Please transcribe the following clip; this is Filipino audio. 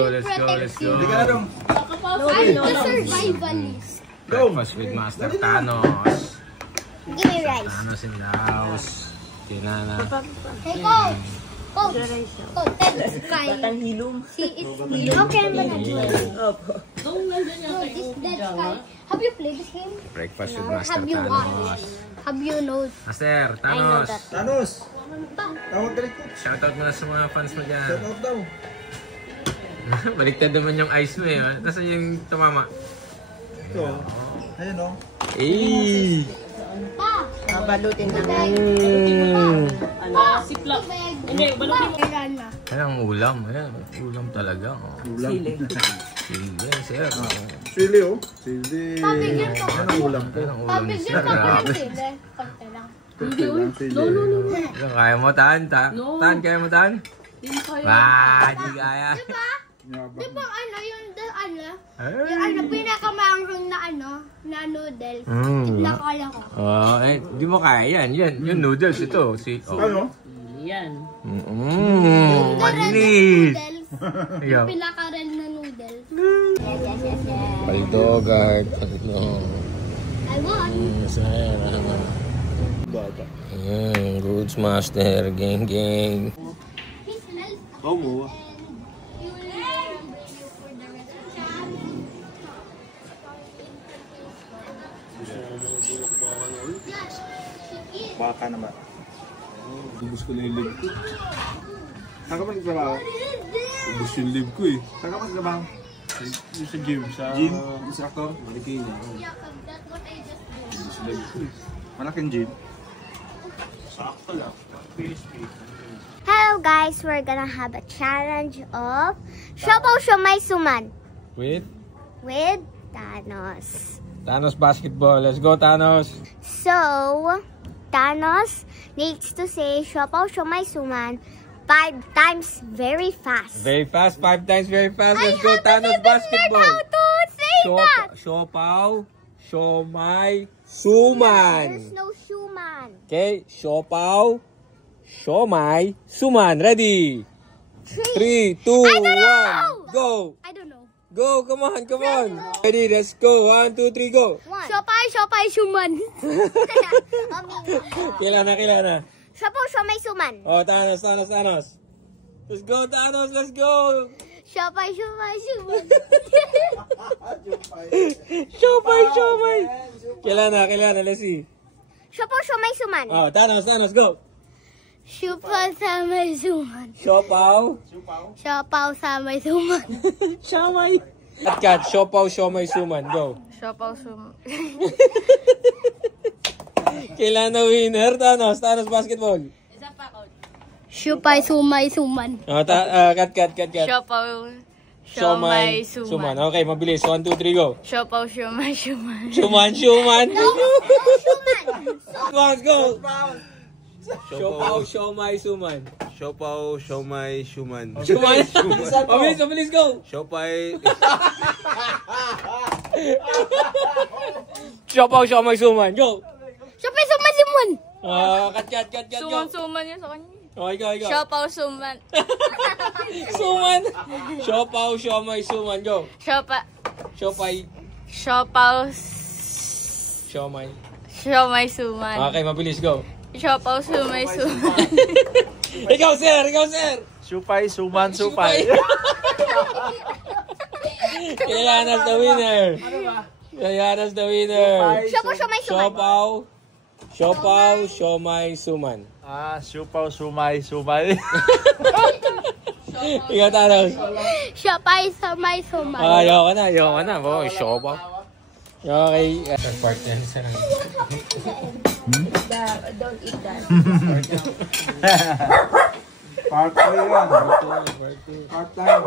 go, let's go, let's go. I'm the survivalist. Breakfast with Master Thanos. Give me rice. Thanos in the house. Tinana. Hey, Coach! Coach! Coach, tell the sky. See, it's blue. How can I do it? No, this dead sky. Have you played this game? Breakfast with Master Have you Thanos. watched? Have you know? Master, I know Thanos. that. Thanos! Pa. Tawag ka rin ko. Shoutout mo na sa mga fans mo dyan. Shout out daw. Baliktad naman yung eyes mo eh. Tapos yung tumama. Ito. Ayun o. Eh! Pa. Balutin na. Pa. Siplak. Hindi, balutin mo. Ayan ang ulam. Ayan, ulam talaga. Ulam. Sili. Sige, sir. Sili o. Sili. Pabigyan ko. Yan ang ulam ko. Ayan ang ulam ni Pabigyan sir. ko ng Grabe. sili. Konti lang. Kunti lang, sili. Ayan, kaya mo, Tan? Tan, kaya mo, Tan? Bah, di kaya. Di ba ano yung pinakamanghang na noodles? Nakala ko. Di mo kaya yan. Yan, yung noodles ito. Ano? Yan. Malinis. Yung pinaka-real na noodles. Yes. Paldogan. Paldo. I want. Bata. Goods Master. Gang, gang. Oo mo. Baka naman. Ubus ko na yung live ko. Saan ka pa nagtrabaho? Ubus yung live ko eh. Saan ka pa nagtrabaho? Sa gym. Sa gym? Instructor? Malaki niya. Ubus yung live ko eh. Malaking gym. Sakto lang. PSP. Hello guys, we're gonna have a challenge of Shopaw Siomai Suman With Thanos. Thanos basketball. Let's go, Thanos. So, Thanos needs to say Shopaw Siomai Suman 5 times very fast. Very fast. 5 times very fast. I Let's go, haven't Thanos even basketball. learned how to say that. Siopaw, Siomai, Suman. There's no Shuman. Okay, Siopaw, Siomai, Suman. Ready? 3, 2, 1, go. I don't know. Go, come on, come on. Ready, let's go. 1, 2, 3, go. Siopay Suman. Kilala, kilala. Shopaw Siomai Suman. Oh, Thanos. Let's go, Thanos, let's go. Siopay Suman. Siomai. Kilala, let's see. Shopaw Siomai Suman. Oh, Thanos, go. Shopaw Siomai Suman. Siopaw. Shopaw Siomai Suman. Siomai. Kat, Siopaw, Siomai, Suman. Go. Shopaw Suman. Kailan na winner, Thanos basketball. Isa pa, coach. Siopay Siomai Suman. Oh, kat. Shopaw Siomai Suman. Okay, mabilis. 1, 2, 3, go. Shopaw Siomai Suman. Suman. Suman. Let's go. Siopaw, Siomai, Suman. Siopaw, Siomai, Suman. Mabilis, go. Siopay, Siopaw, Siomai, Suman. Go. Siopay Siomai Suman. Kat. Suman yan sa kanya. Oh, ikaw. Shopaw Suman. Suman. Siopaw, Siomai, Suman. Go. Siopay, Shopaw Siomai. Siomai Suman. Okay, mabilis, go. Shopaw Siomai Suman. Ikaw, sir. Supay, suman, supay. Kailangan the winner. Kailangan the winner. Shopaw Siomai Suman. Siopaw, Siomai, Suman. Siupaw, sumay, sumay. Ikaw, Thanos. Siopay Siomai Suman. Ayoko na. Oh, siopaw. Okay. Part yan, sir. Don't eat that. Part 3 yan. Part time.